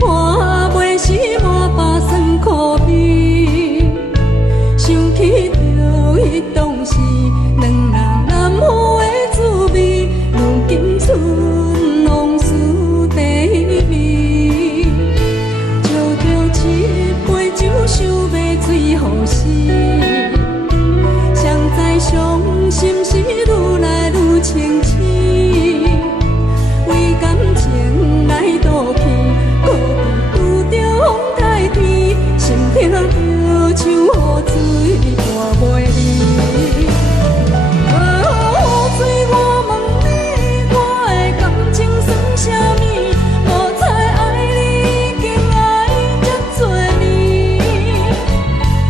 花袂是满把酸苦味，想起着迄当时两人难好的滋味，如今剩往事地味。借着一杯酒，想要醉予死，谁知伤心事愈来愈清醒。为感情来赌气，可比拄着风台天，心痛着像雨水带袂离。雨水，我问你，我的感情算啥物？无彩爱你，已经爱这多年。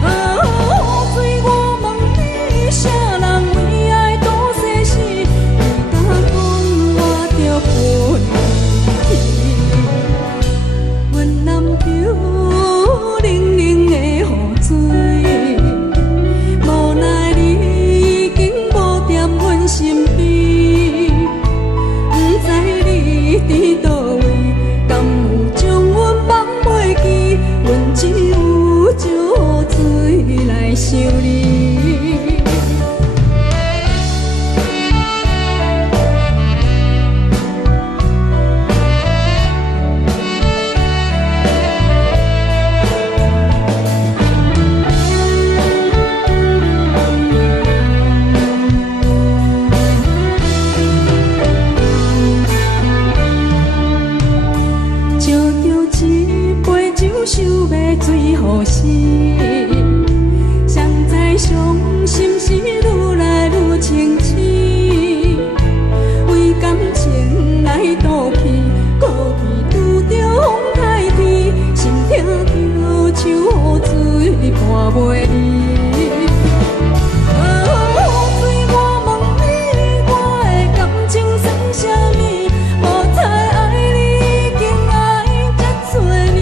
雨水，我问你，啥人为爱赌生死？你敢讲我着陪你？阮男着冷冷的雨水，无奈你已经无在阮身边，不知你伫倒位，敢有将阮放袂记？阮只有借雨水来想你。借着一杯酒，想要醉予死，谁知伤心事愈来愈清醒。为感情来赌气，可比拄着风台天，心痛着像雨水带袂离。雨水，我问你，我的感情算啥物？无彩爱你，已经爱这多年。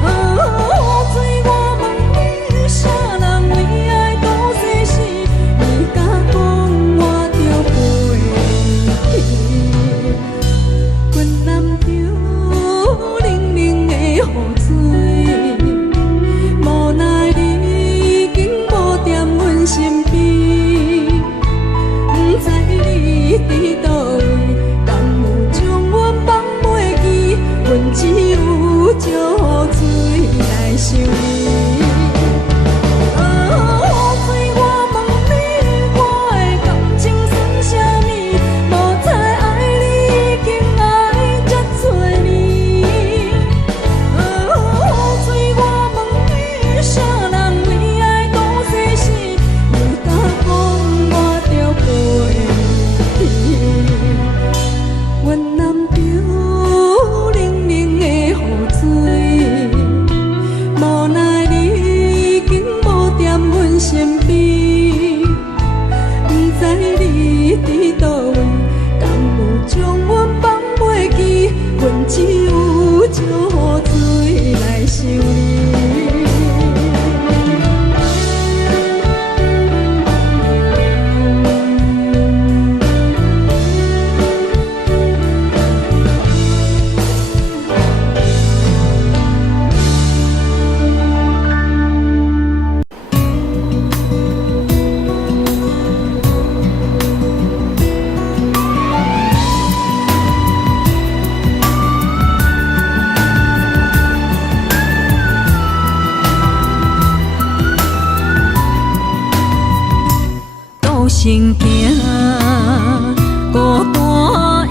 雨水，我问你，啥人为爱赌生死？你敢讲我着陪你？阮男着冷冷的雨水，无奈你已经无在阮身边，不知你伫倒位，敢有将阮放袂记？阮只有借雨水来想你。雨水，我问你，我的感情算啥物？无彩爱你，已经爱这多年。雨水，我问你，啥人为爱赌生死？你敢讲我着陪你？阮男着冷冷的雨水，无奈你已经无在阮身边，不知你伫倒位，敢有将阮放袂记？阮只有借雨水来想你。道成行，孤单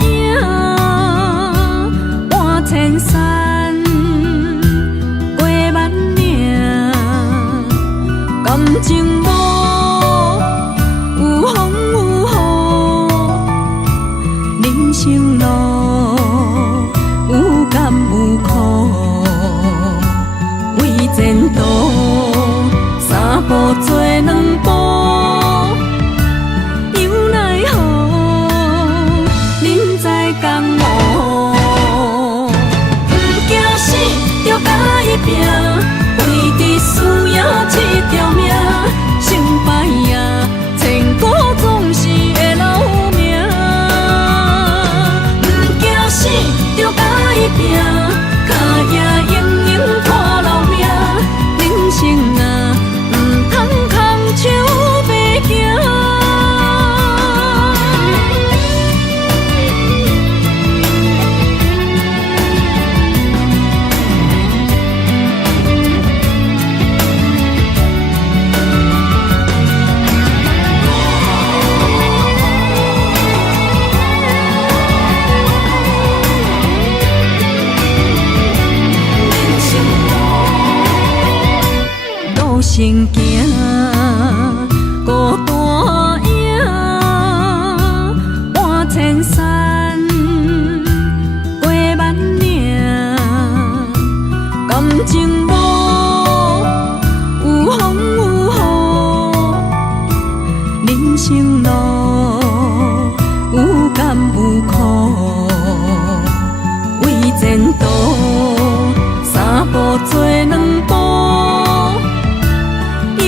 影，半千山，过万岭，感情路有风有雨，人生路有甘有苦，为前途三步做两步。着甲伊拼，为伫输赢这条命，成败赢，千古总是会留名。不惊死，着甲伊拼。生行，孤单影，半千山，过万岭，感情路有风有雨，人生路有甘有苦，为前途三步做两步。有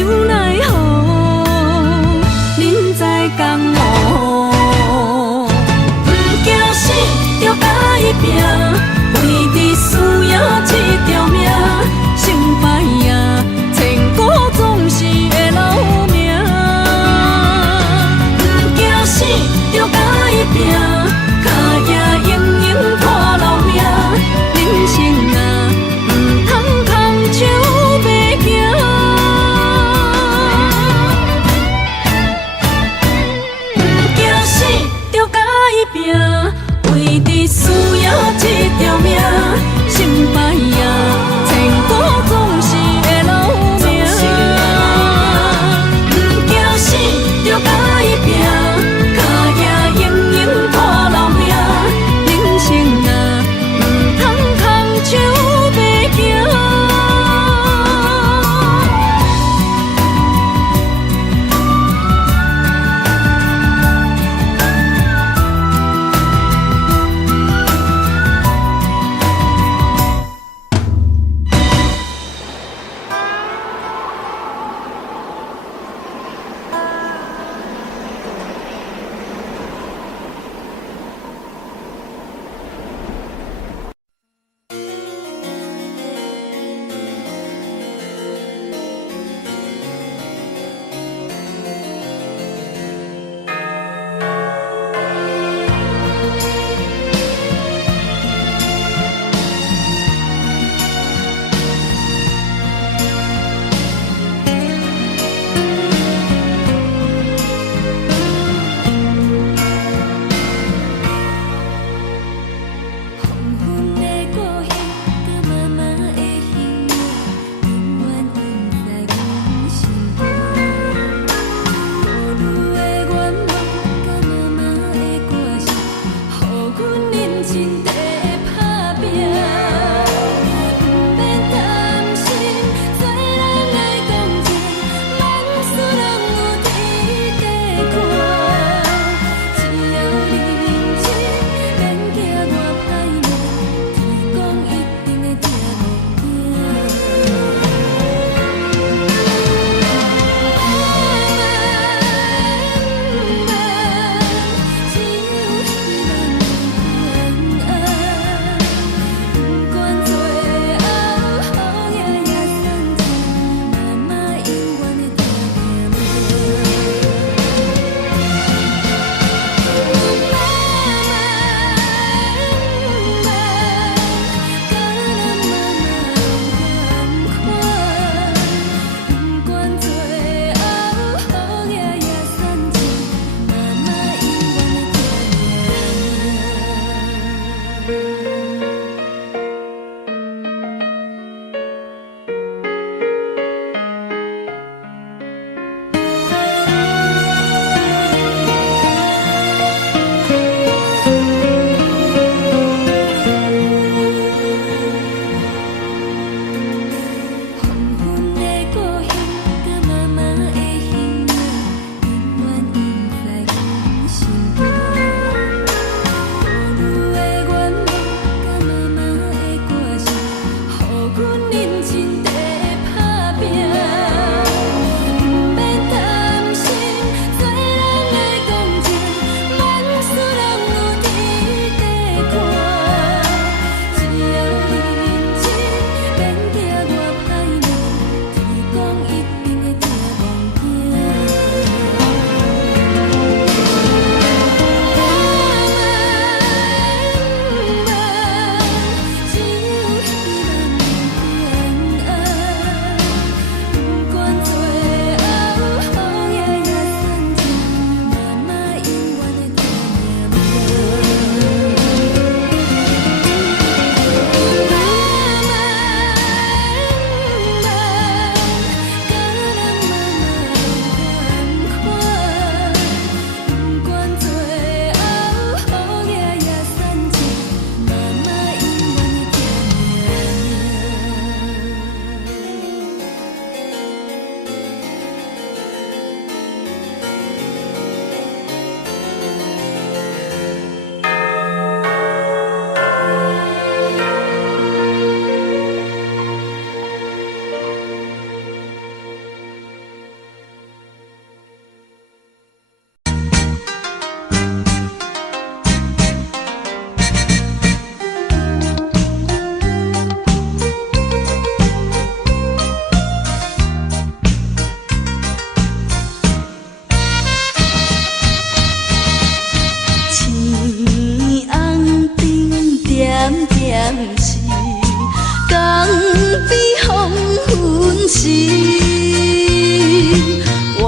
我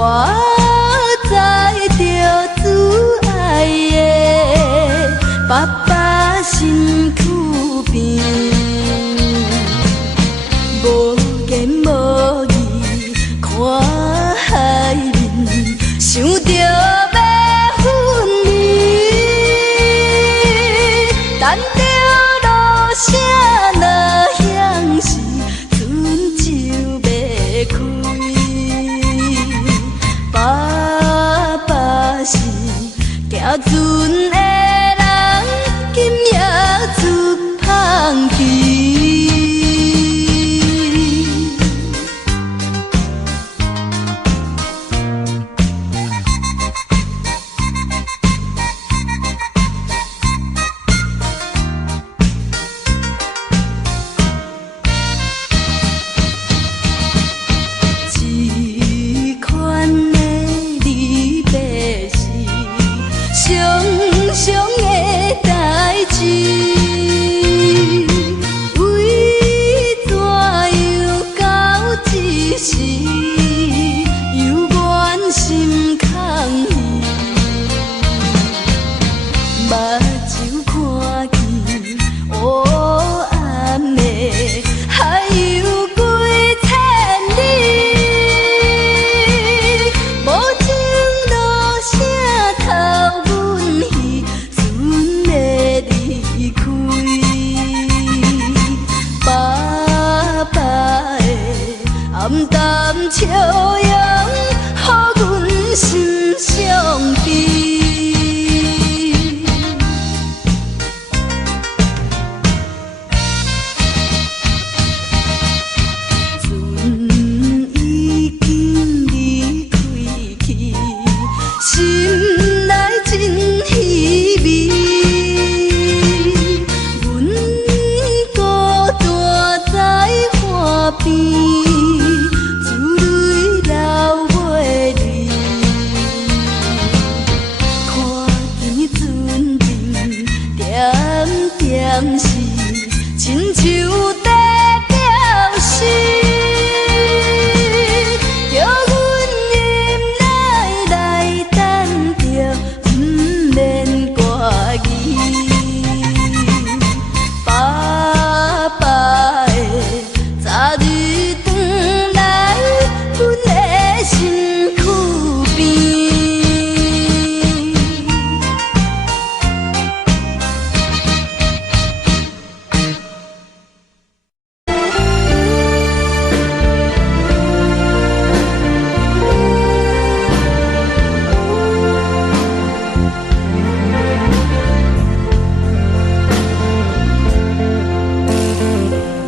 知着自爱的爸爸身躯边，无言无语看海面，想着要分离，等着落声落响时，船就要开。爸爸是行船的人，今夜出芳期。这款的离别是常常的代志，为怎又到这时，犹原心空虚，目睭看见黑暗的海有几千里。无情落声透阮耳，船要离开。爸爸的暗淡笑容，予阮心伤悲。船已经离开去，心内真稀微。阮孤单在岸边，珠泪流袂离。看见船灯点点时，亲像在表示。叫阮忍耐来等着，不免挂疑。爸爸的早日转来，阮的身躯边。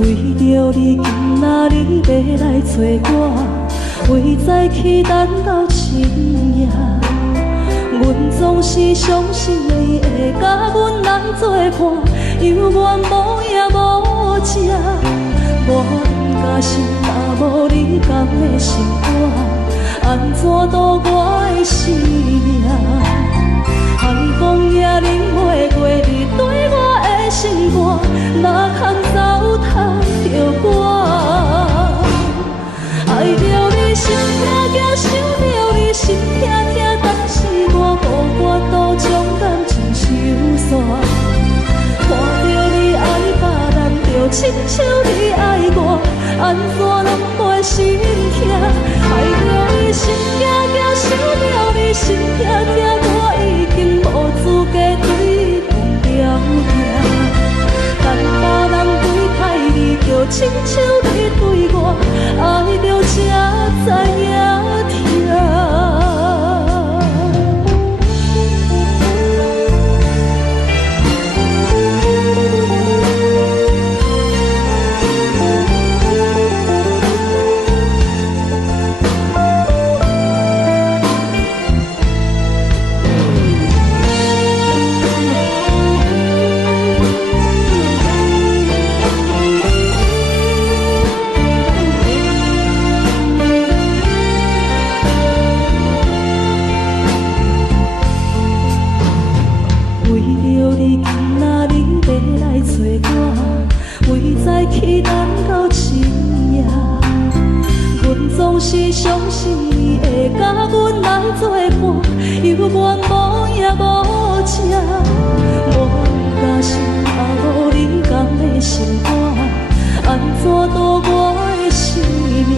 为着你今仔日要来找我，为在期等到深夜。阮总是相信你会甲阮来作伴，犹原无影无迹。我毋甘心，若无你甘的心肝，安怎度我的生命？寒风也忍袂过你对我的心肝，哪通糟蹋着我？爱着你心痛痛，想着你心痛痛，但是我无法度将感情收煞。看着你爱别人，就亲像你爱我，安怎拢袂心痛？爱着你心惊惊，想着你心痛痛，我已经无资格对讲了听。等别人对待你，就亲像你对我，爱着才知影痛。期等到深夜，阮总是相思会甲阮来作伴，犹原无影无迹。我甲心头无你甘的心肝，安怎度我的生命？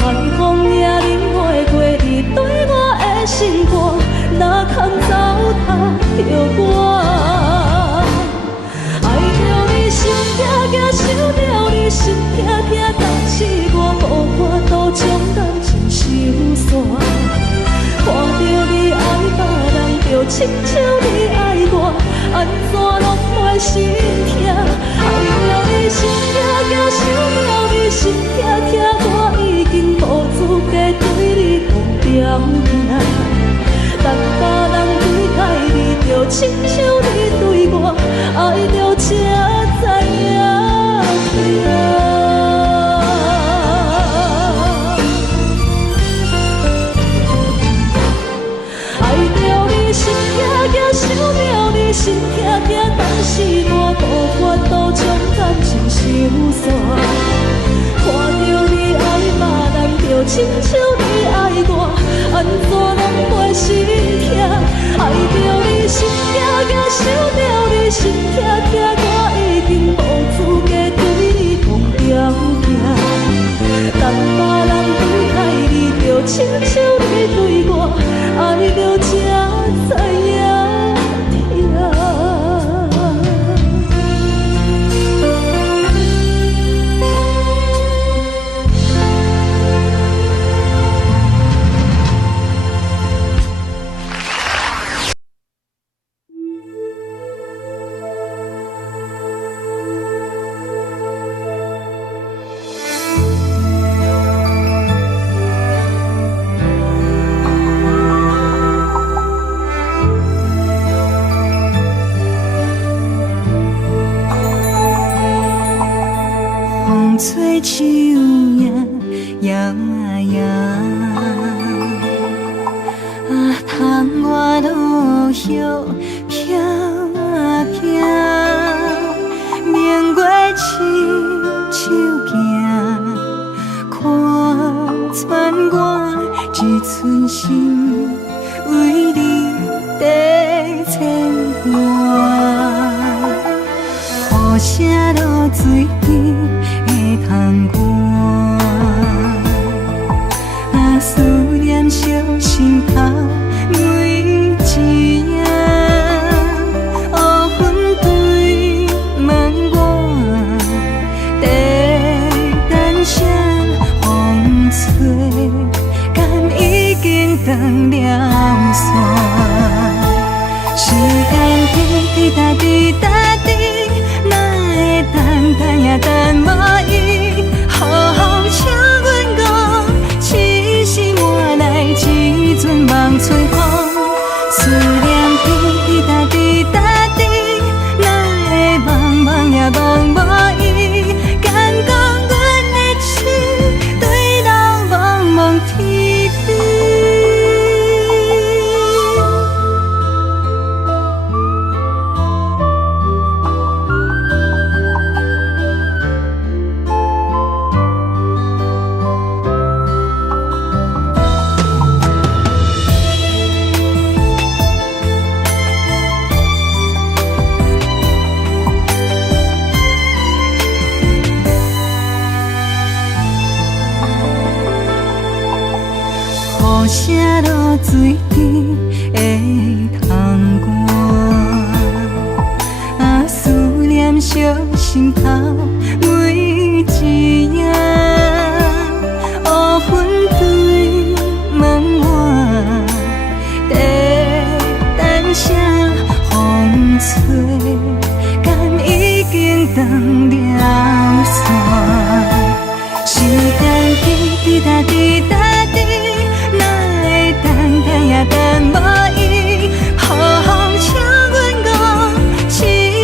寒风也冷袂过你对我的心肝，哪堪糟蹋着我？爱着你心痛痛，想着你心痛痛，但是我无法度将感情收煞。看着你爱别人，就亲像你爱我，安怎拢袂心痛？爱着你心痛痛，想着你心痛痛，我已经无资格对你讲条件。但别人对待你，就亲像你对我，爱着才知影痛。爱着你心痛痛，想着你心痛痛，但是我无法度将感情收煞。看着你爱别人，就亲像你爱我，安怎拢袂心痛？爱着你心痛痛，想着你心痛痛，我已经无资格对你讲条件。但别人对待你，就亲像你对我，爱着才知影痛。吹树叶摇啊摇，窗外落叶飘啊飘，明月深手行，看穿我一寸心，为你在牵挂，雨声落水边。通我思念烧心头每一夜，乌云对问我，在等啥风吹，敢已经断了线？时间滴答滴答滴，哪会等也等无伊？好好请阮讲，痴心换来一阵梦吹风，思念滴答滴答滴，哪会梦梦也梦无伊？敢讲阮的痴，对人茫茫天边。雨声落水边会通我，思念烧心头每一夜，乌云对问我，在等啥风吹，敢已经断了线？时间滴答滴答滴。也等无伊，好好请阮讲，痴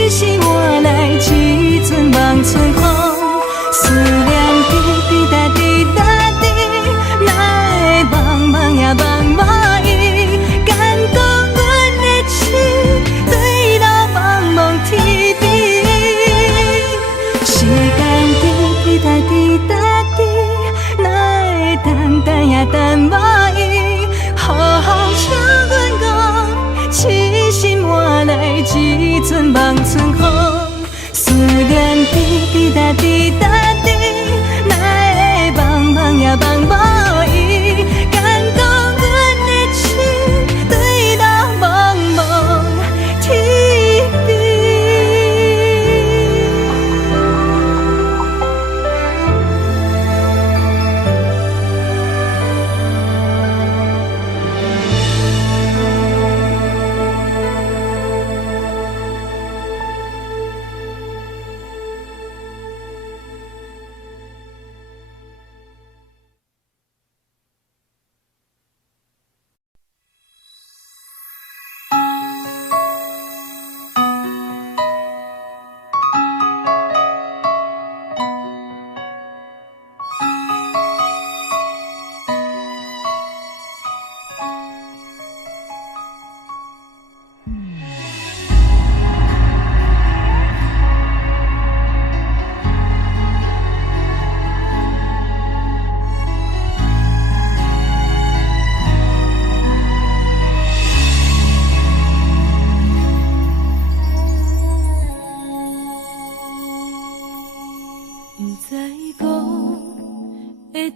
心换来一阵梦春风，思念滴答滴答滴，哪会茫茫也茫无伊？敢讲阮的痴，对人茫茫天边。时间滴答滴答滴，哪望春风，思念滴滴答滴答滴，哪会茫茫也茫无依，感动阮的心对落茫茫天边。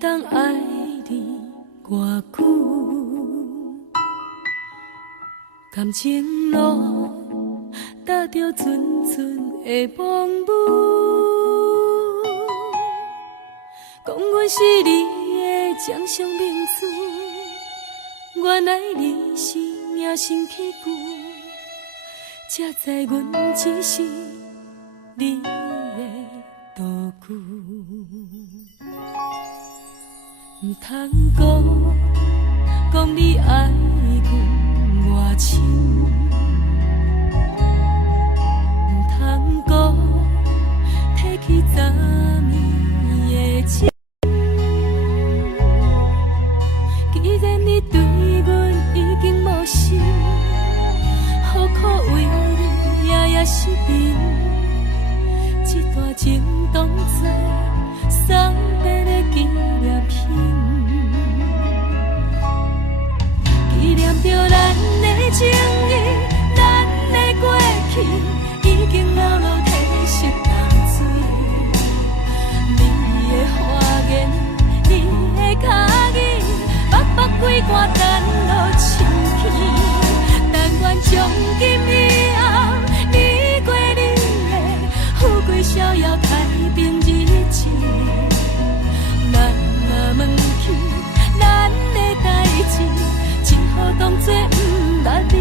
当爱你偌久，感情路踏着纯纯的梦雾，讲阮是你的掌上明珠，原来你是命生起句，才知阮只是你的道具。唔通讲你爱阮偌深，唔通讲提起昨暝的情。既然你对阮已经无心，何苦为你夜夜失眠？这段情当作送别的纪念品，纪念着咱的情谊，咱的过去已经流落褪色淡水。你的花言，你的脚语，默默几挂等落深去。但愿从今以后，你过你的富贵逍遥太平日子。咱若问起咱的代志，只好当作不捌你。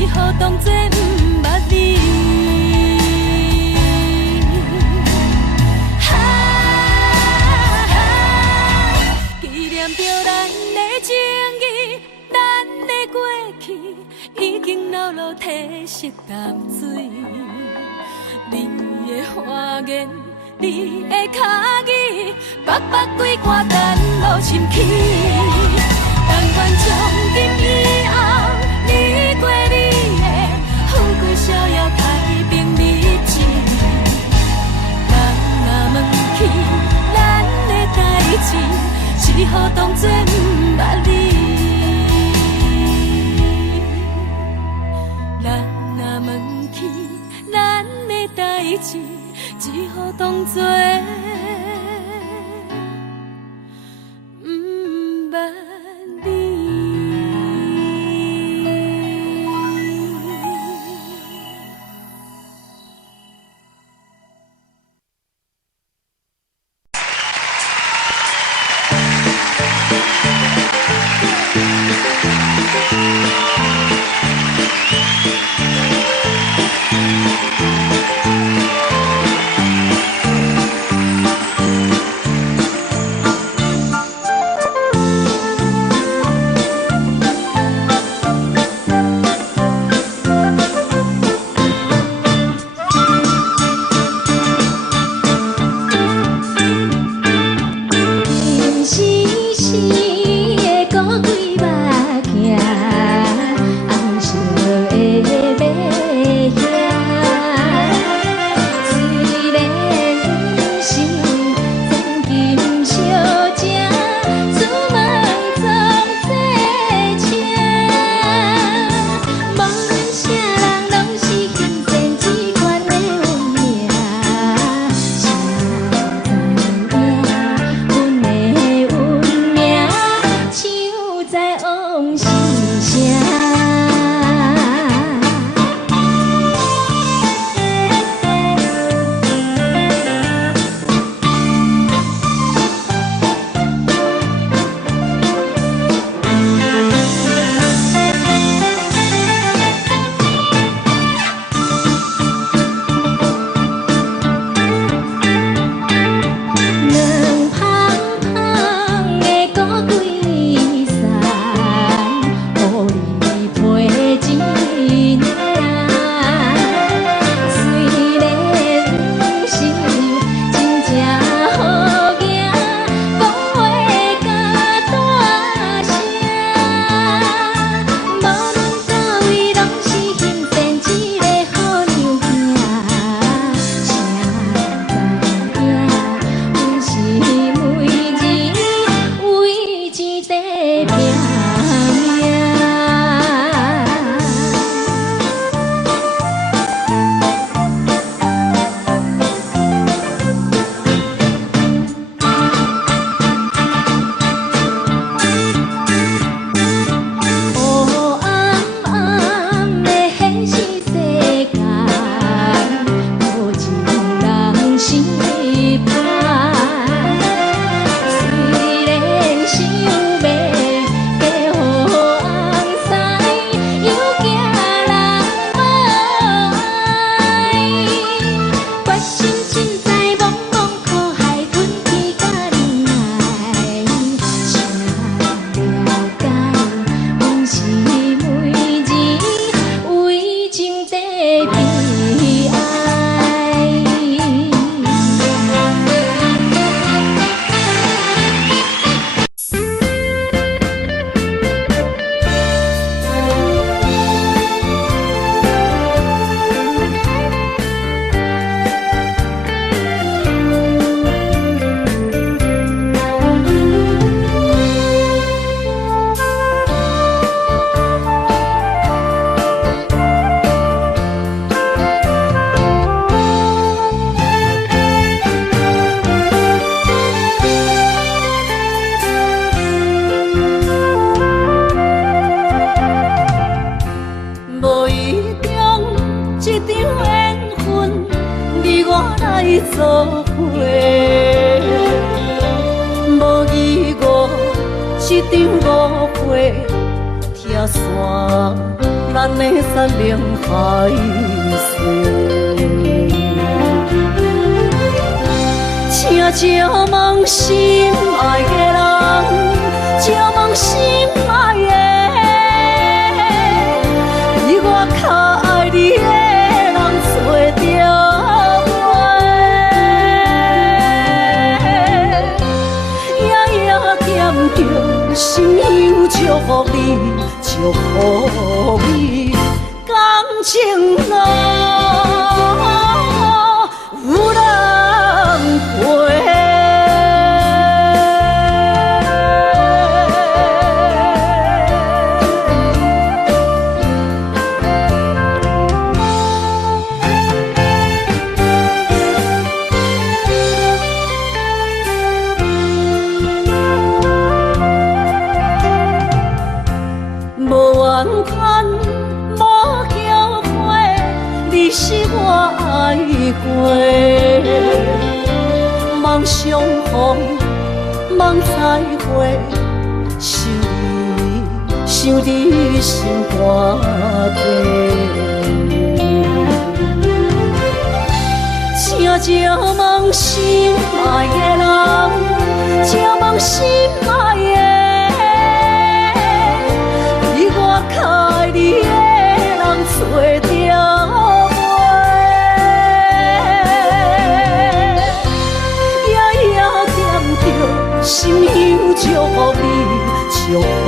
只好当作不捌你。纪念着咱的情谊，咱的过去已经流落褪色淡水。你的花言，你的脚椅，白白几挂等路深起。但愿从今以后，你过你的富贵逍遥，太平日子。人若问起咱的代志，只好当作不捌你。人若问起咱的代志，只好当作不捌你。做伙，无义误一场误会，拆散咱的山盟海誓。请借问心爱的人，借问心爱的，比我较爱你的人找着。祝福你，祝福你，感情路有人陪。无怨叹，无后悔，你是我爱过。梦相逢，梦再会，想你心肝底。请借问心爱的人，借问心爱的。爱你的人找着袂，夜夜惦着，心香祝福你，祝福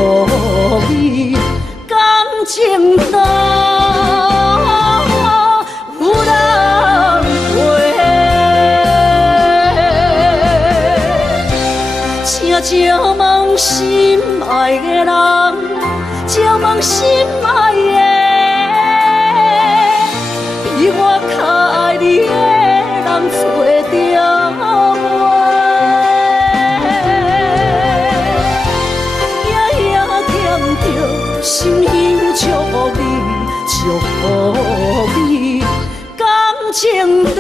你，感情路有人陪。请借问心爱的人。借问心爱的，比我较爱你的人找着袂，夜夜惦着，心香祝福你，祝福你，感情路。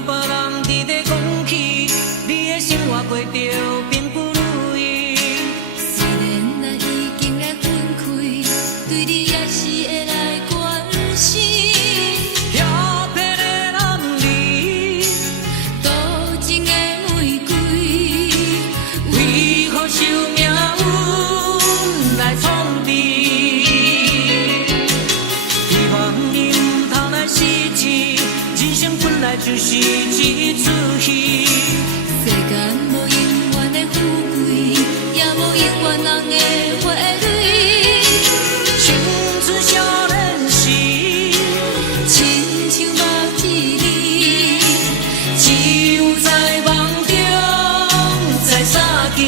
别人伫咧讲起，你的生活过着并不如意。虽然咱已经来分开，对你也是会来关心。漂泊的男儿，多情的玫瑰，为何受命运来创治？希望你唔通来失志，人生本来就是一出戏。世间无永远的富贵，也无永远人的花蕊。青春少年时，亲像目一日，只有在梦中才相见。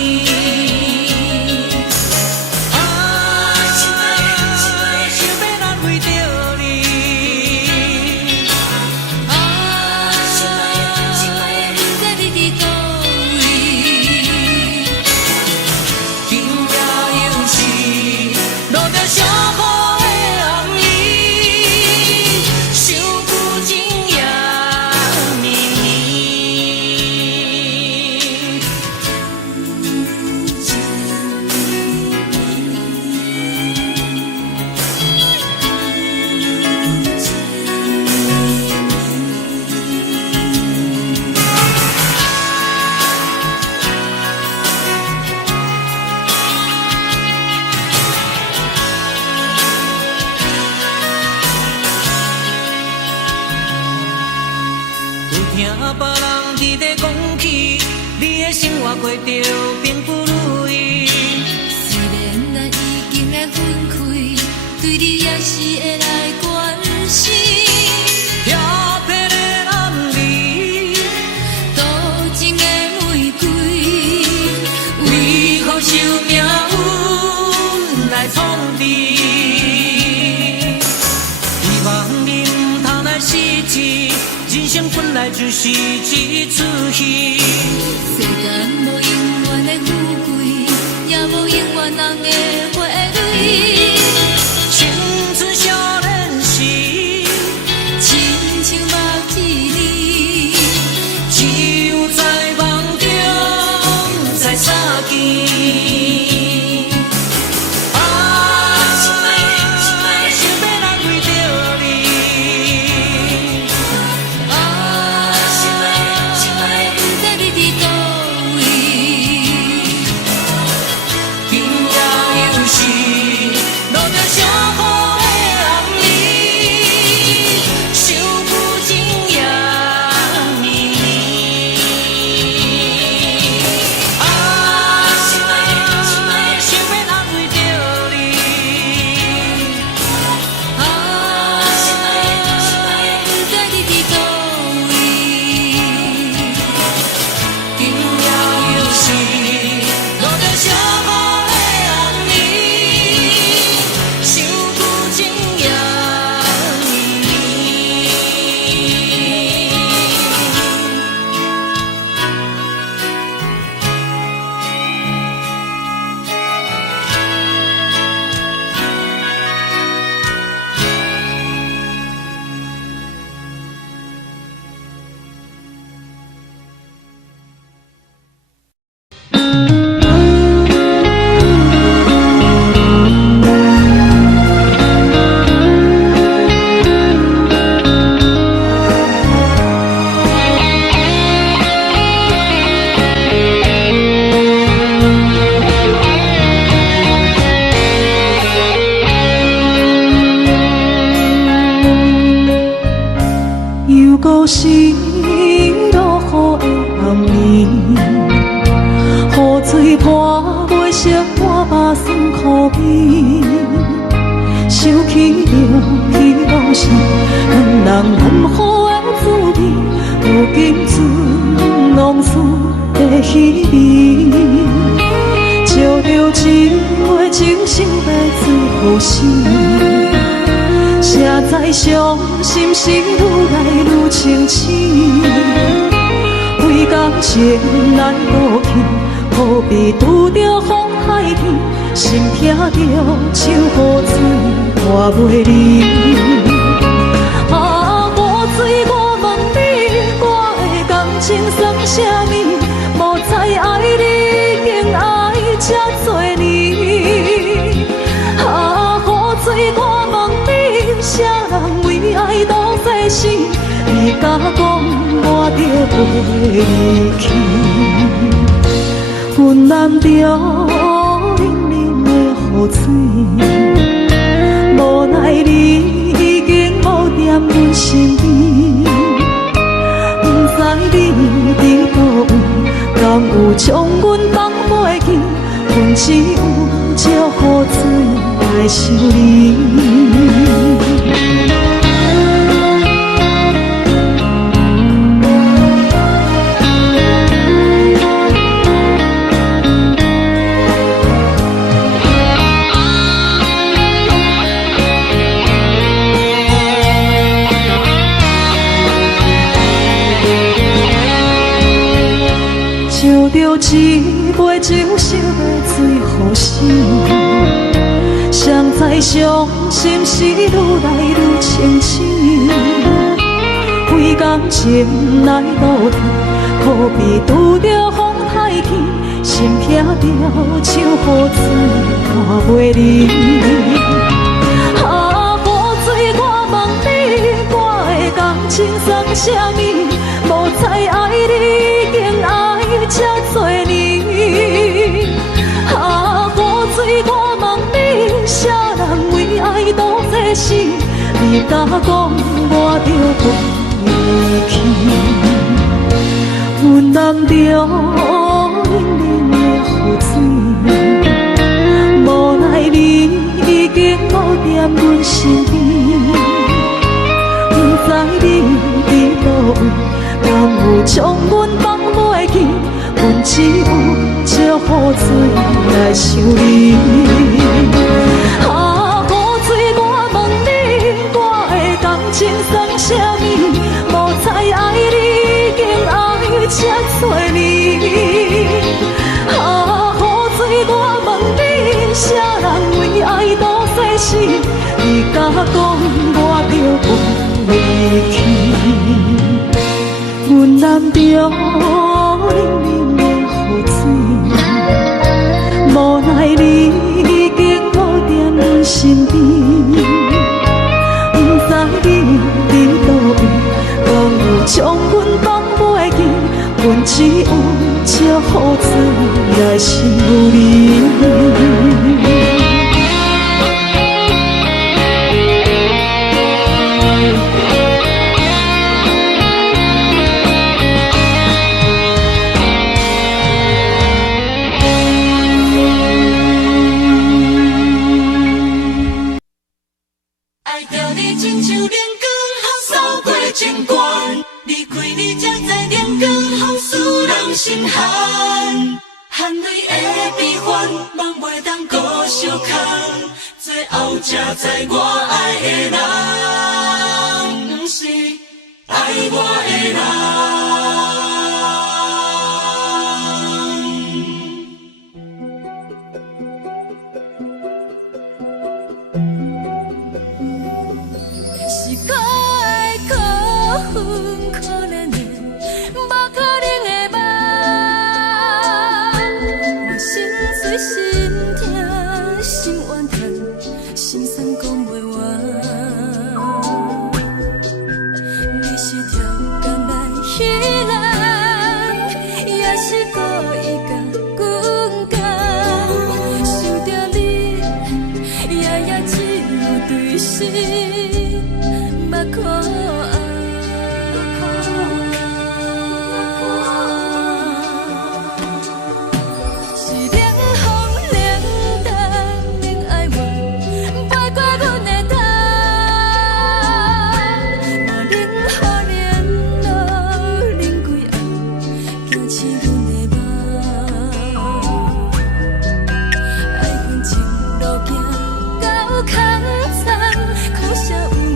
听别人伫咧讲起，你的生活过着并不如意。虽然咱已经来分开，对你也是会来关心。漂泊的男儿，多情的玫瑰，为何受命运来创治？希望你唔通来失志。人生本来就是一出戏，世间无永远的富贵，也无永远人的花蕊。青春少年时，亲像目一日，只有在梦中才相见。故事落雨的暗暝，雨水泼袂湿我目酸苦味，想起着彼往事，两人暗好的滋味，如今存往事的稀微，照着一枚情深的最好心。谁知伤心事愈来愈清醒，为感情难过去，何必拄着风海天？心痛着像雨水拖袂离。啊，雨水我问你，我你甲讲我着袂离去，阮南着冷冷的雨水，无奈你已经无踮阮身边，不知你伫倒位，敢有将阮放袂记？阮只有借雨水来想你。烧着一杯酒烧的醉予醒，谁知伤心事愈来愈清醒。几工前来倒退，可比拄着风太起，心痛着像雨水看袂离。啊，雨水，我问你，我的感情算啥物？无再爱你，已经爱这多年。啊，雨水，我问你，啥人为爱赌这死？你甲讲我着袂离去，阮淋着冷冷的雨水，无奈你已经无踮阮身边，不知你伫倒位，敢有将阮放袂记？阮只有借雨水来想你。啊，雨水，我问你，我的感情算啥物？无再爱你，已经爱这多年。啊，雨水，我问你，啥人为爱赌这死？你甲讲我着袂离去，阮淋着冷冷的雨水，无奈你已经无踮阮身边，不知你伫倒位，敢有将阮放袂记？阮只有借雨水来想你。心寒，含泪的悲欢，望袂当搁相牵。最后才知我爱的人，不是爱我的人。是可爱可恨可怜的，无可能的。心痛，心怨叹，心酸讲袂完。你是条工来彼人，也是故意甲阮讲，想着你，夜只有对视，目看爱。受雨。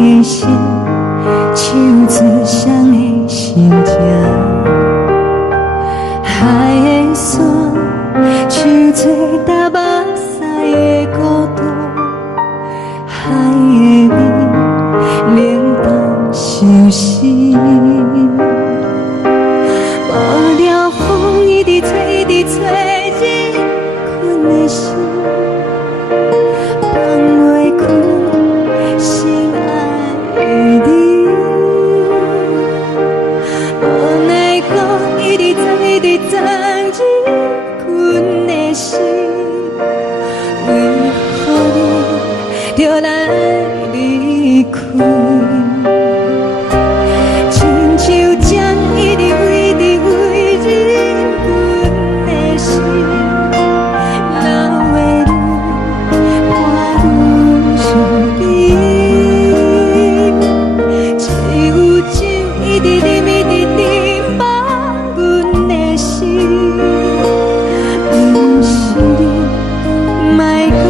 的心，手指双的心情，海的山，像做搭目屎的孤独，海的味，冷淡伤心。无聊风一直吹，一直吹，日困的心，放袂开心爱的你。无奈我一直藏，一直藏，日困的心，为何你就来离开？亲像针一直围，一直围，日阮的心，流的泪，伴阮伤悲。只有酒一直啉，一直啉，放阮的心。不是你，莫讲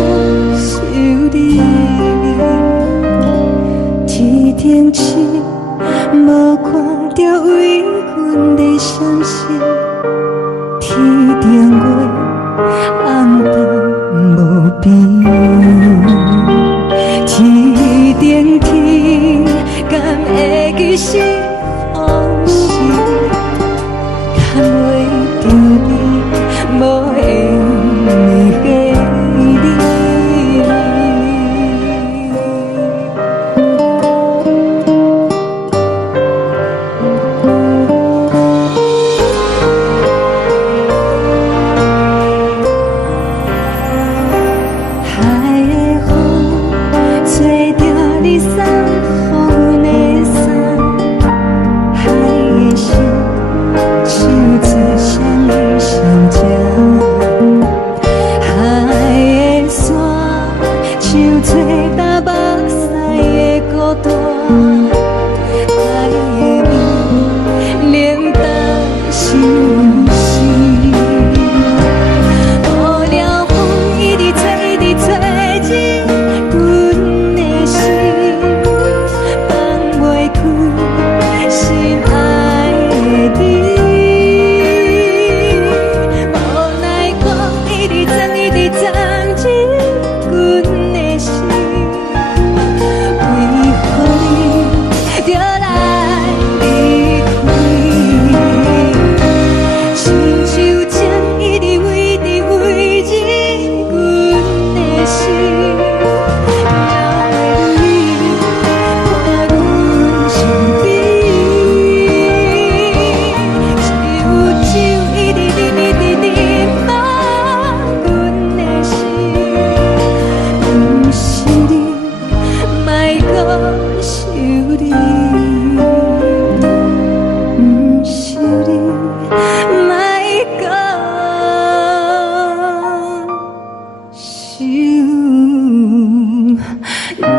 想你。天顶星，无看到为阮的伤心。天顶月，暗淡无边。天顶天，敢会记是往事？敢袂着你，无缘的你。海的风，吹着你送予阮的衫，海的心，手指双的心情，海的山，像做搭目屎的孤单，海的味，冷淡伤心。无聊风一直吹，一直吹，日阮的心，放袂开心爱的你。无奈我一直藏，一直藏，日阮的心，为何你就来离开？亲像针一直围，一直围，日阮的心，流的泪，伴阮伤悲。只有酒一直啉，一直啉，放阮的心。不是你，莫讲想你。不是你，莫讲想你。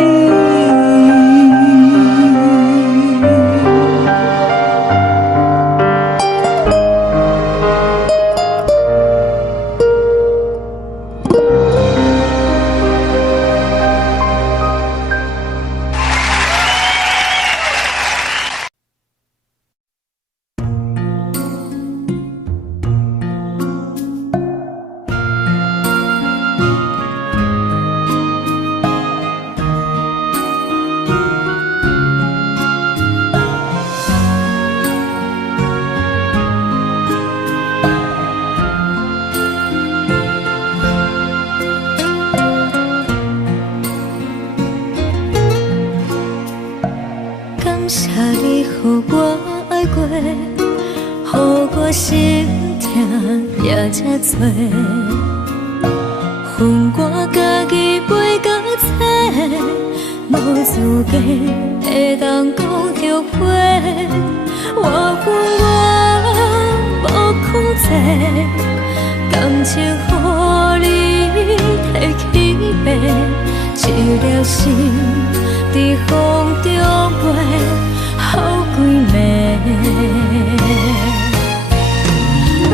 感谢你，予我爱过，予我心痛也这多，恨我家己背到切，无资格会当讲后悔。我恨我无控制，感情予你提起白，一粒心在风中飞，好几暝。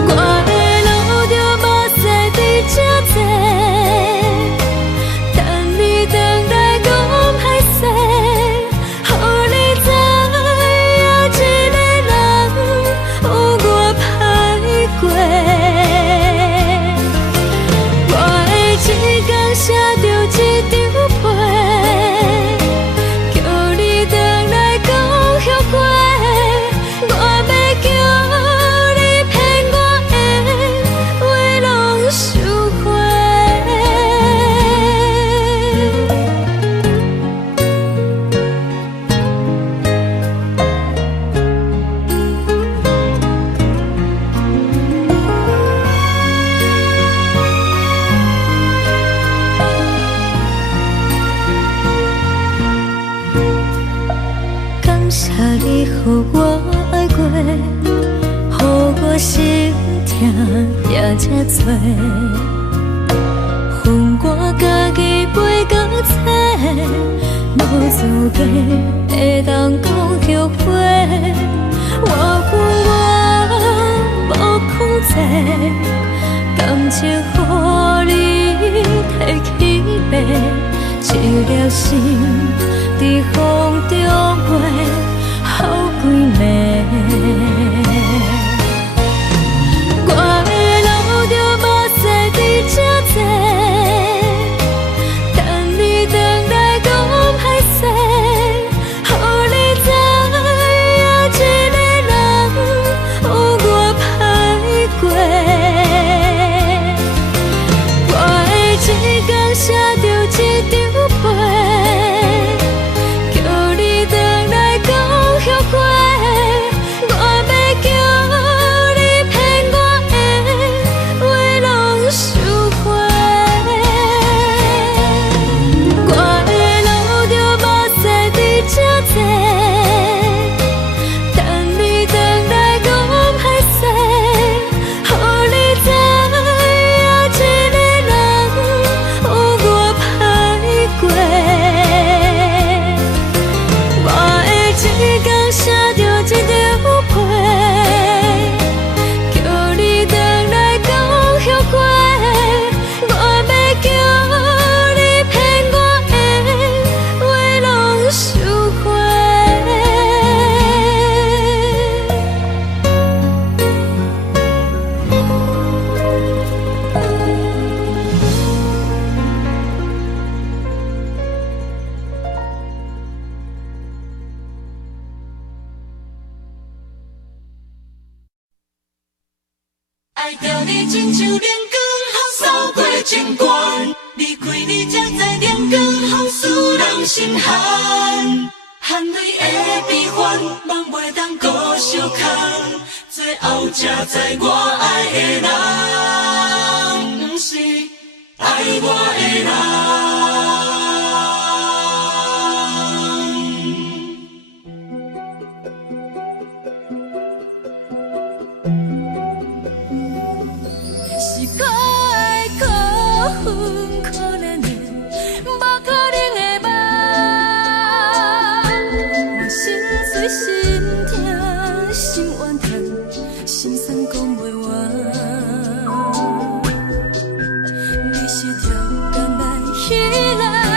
我的路着目屎在这多，等你回来讲歹势，你予我爱过，予我心痛也这多，恨我家己袂到切，无资格会当讲后悔。我恨我无控制，感情予你提起白，一粒心伫风中飞。好几暝，我的路着无细伫这多，等你回来讲歹势，予你知影一个人有我歹过。我的一天写着一张被，叫你回来讲。后悔，我要叫你骗我的话拢收回。我的路着无细伫这多，等你回来讲歹势，予你知影一个人有我歹过。我的一天写着一张被，叫你回来讲后悔。我要叫你骗我的话拢收回。爱着你亲像阳光，扫过情关，离开你才知阳光风使人心寒。含泪的悲欢，望袂当搁相牵，最后才知我爱的人，不是爱我的人。是可爱可恨可怜的，无可能的梦。我心碎心痛心怨叹，心酸讲袂完。你是条人来依赖。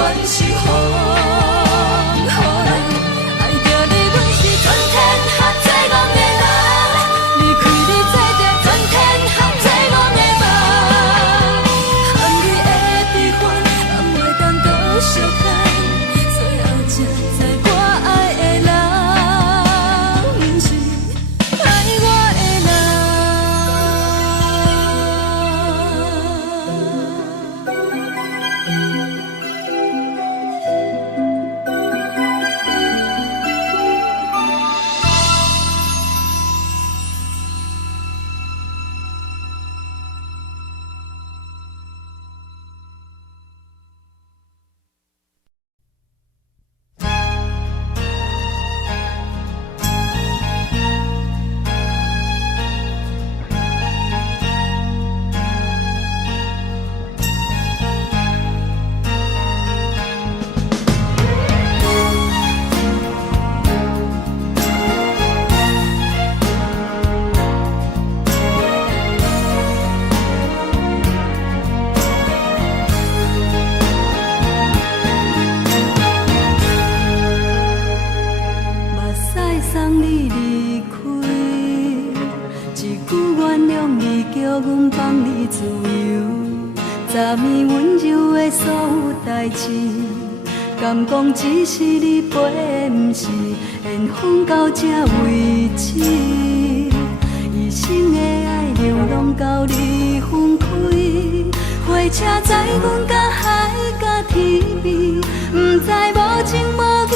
愿是风，予人爱着你，阮是全天下最憨的人。离开你做着全天下最憨的梦，含泪的悲欢，放袂当搁相牵，最后才知我爱的人，不是爱我的人。目屎送你离开，一句原谅你，叫阮放你自由。昨暝温柔的所有代志，敢讲只是你陪，不是缘分到这为止。一生的爱流浪到你分开，火车载阮甲海甲天边，不知无情无义，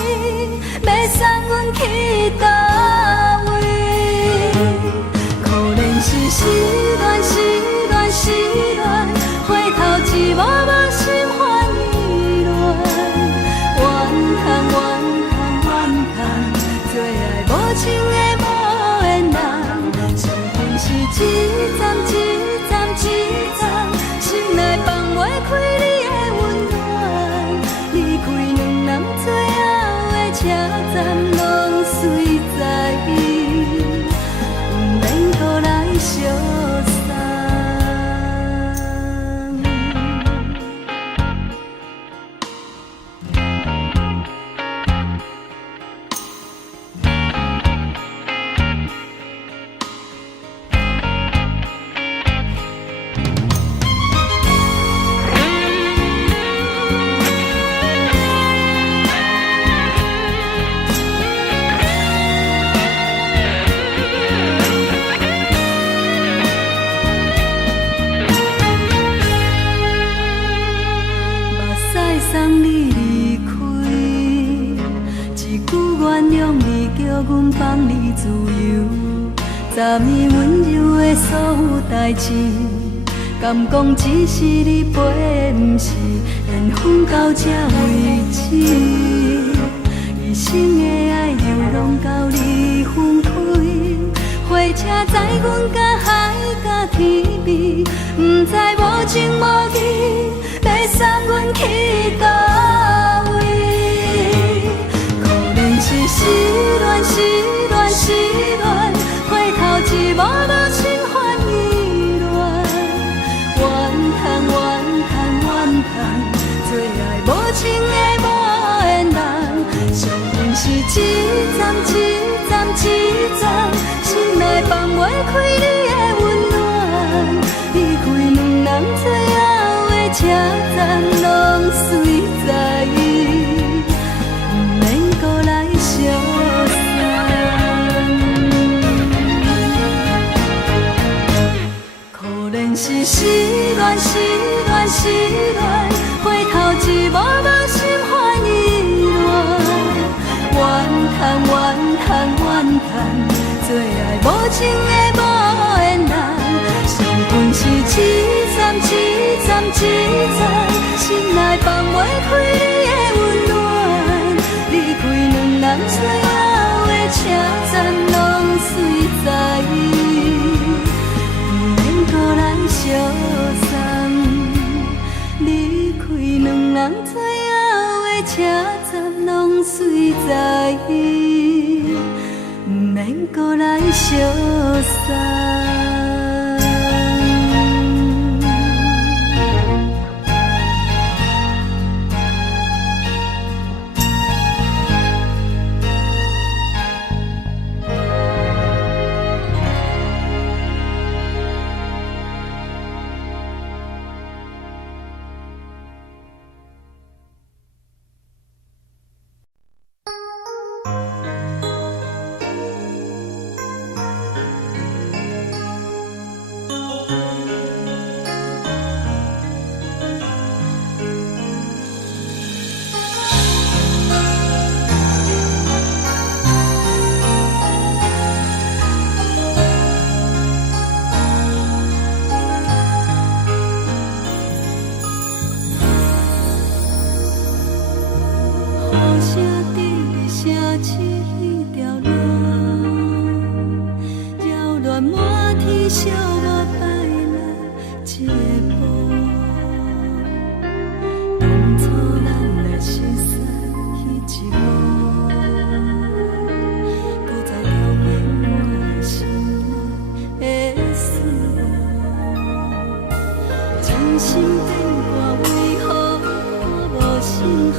要送阮去倒位？可怜是失恋，失恋，失恋，回头一幕幕心烦意乱，怨叹，怨叹，怨叹，最爱无情的无缘人，伤痕是一站一站一站，心内放袂开你的温暖，离开两人最后的车站，拢随在伊，不免搁来相送。目屎送你离开，一句原谅你，叫阮放你自由。昨暝温柔的所有代志，敢讲只是你陪，不是缘分到这为止。一生的爱流浪到你分开，火车载阮甲海甲天边，不知无情无义，要送阮去倒位？可怜是失恋，失恋，失恋，回头一幕幕心烦意乱，怨叹，怨叹，怨叹，最爱无情的无缘人，伤痕是一站一站一站，心内放袂开你的温暖，离开两人最后的车站，拢随在伊，不免搁来相送。可怜是失恋，失恋，失恋，回头一幕幕心烦意乱，怨叹，怨叹，怨叹，最爱无情的无缘人，伤痕是一站一站一站，心内放袂开你的温暖，离开两人最后的车站，拢随在伊，不免搁来相送。离开两人最后的车站，拢随在伊，不免搁来相送。无声地升起迄条路，扰乱满天小我摆了一步。当初咱来熟悉迄一幕，搁再重演我心内的思路。真心变卦为何看无信号？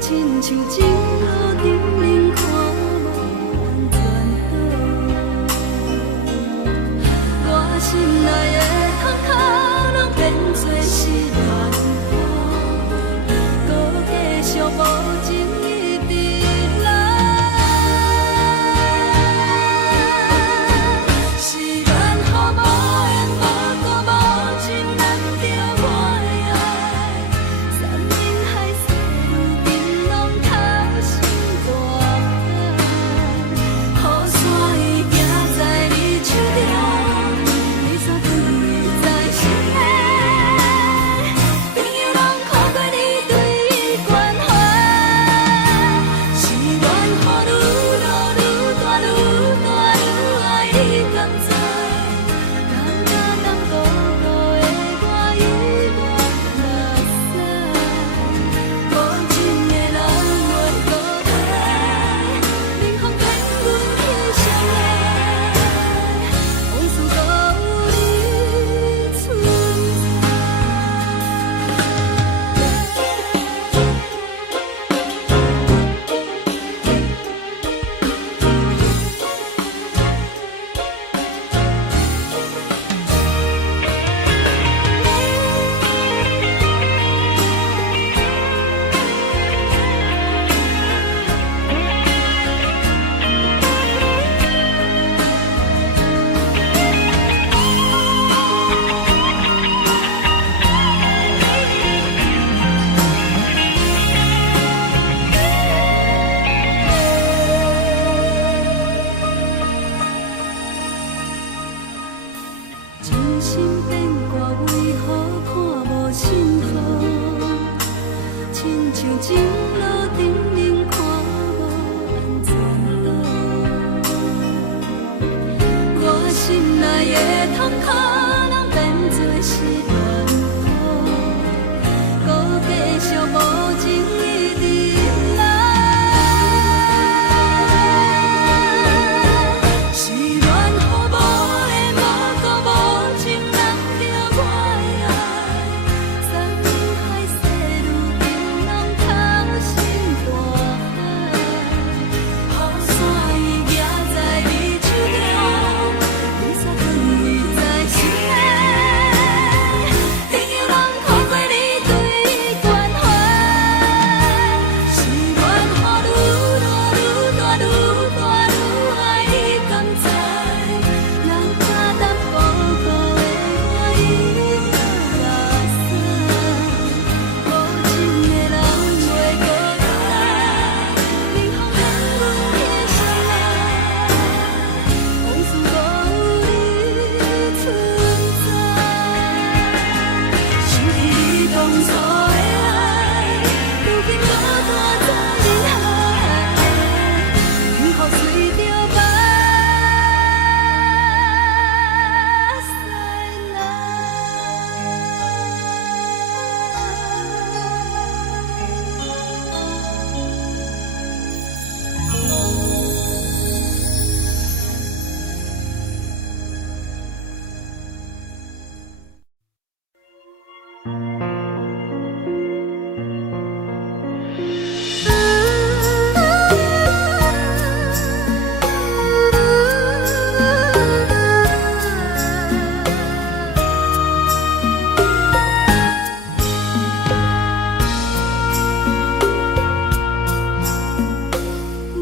亲像情路顶面看无安全岛，我心内的窗口拢变作是乱雨，搁继续无情一直来。是缘和无缘，无故无情难着我的爱，山盟海誓如今拢透心大海，雨伞已行在你手中，你却不会在心内，朋友拢看过你对伊关怀，是缘雨愈落愈大愈大愈爱你甘知，甘甲淡薄薄的我遗忘落西，无情的人袂孤单，冷风骗阮去相爱，往事搁有你存真心变卦为何看无信号？亲像情路顶面看无安全岛，我心内的窗口拢变作是乱雨，搁继续无情一直来。是缘和无缘，无故无情难着我的爱，山盟海誓如今拢透心大海，雨伞已行在你手中，你却不会在心内，朋友拢看过你对伊关怀，是缘雨愈落愈大愈大愈爱你甘知，人甲淡薄薄的我遗忘落西，无情的人袂孤单，冷风骗阮去相爱，往事搁有你存在。想起你当初的爱，如今孤单在人海，幸福随着目屎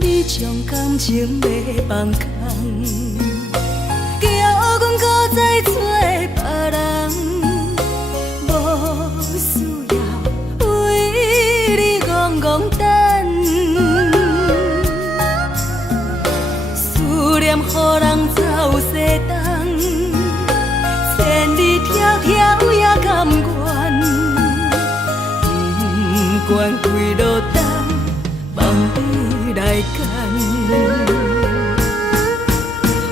你将感情要放空，叫阮搁再找别人，无需要为你戆戆等，思念予人走西东，千里迢迢也甘愿。管几落冬，梦伊来牵。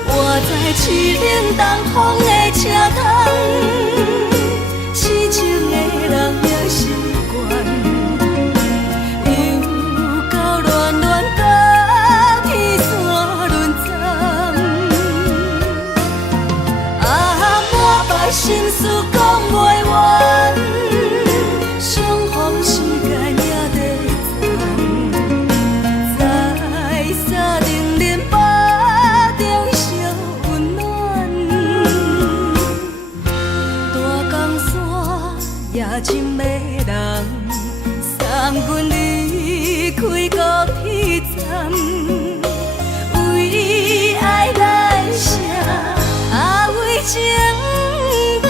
我在市冷东风的车窗，痴情的人也习惯，又到恋恋甲天山轮站。啊，满腹心事讲袂完，相逢时间也在站，在沙丁林巴中烧温暖。大江山夜深的人，送阮离开高铁站，为爱来写，为情重。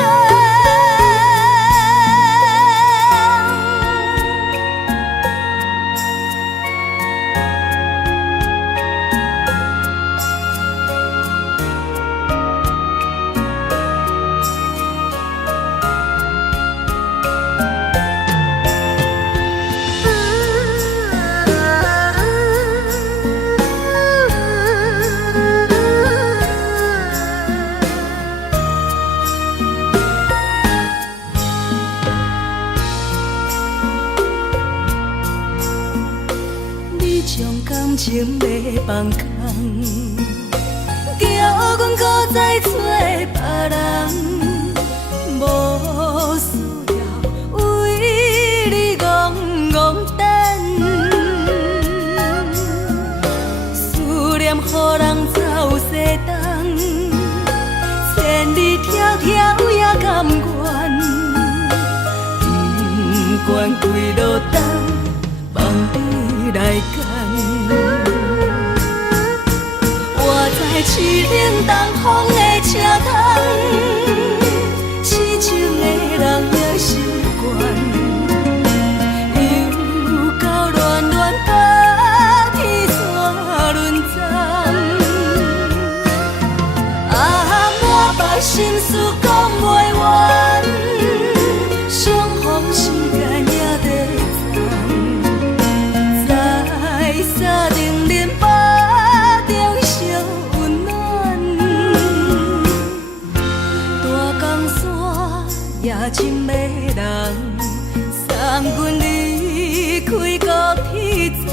你将感情卖放空，叫阮搁再找别人，无需要为你戆戆等。思念予人走西东，千里迢迢也甘愿，不管几落冬，梦伊来牵。我在市冷东风的车窗，痴情的人也习惯，又到恋恋甲天山轮站。啊，满腹心事讲袂完，相逢时间也在在沙丁林巴中烧温暖。大江山夜深的人，送阮离开高铁站。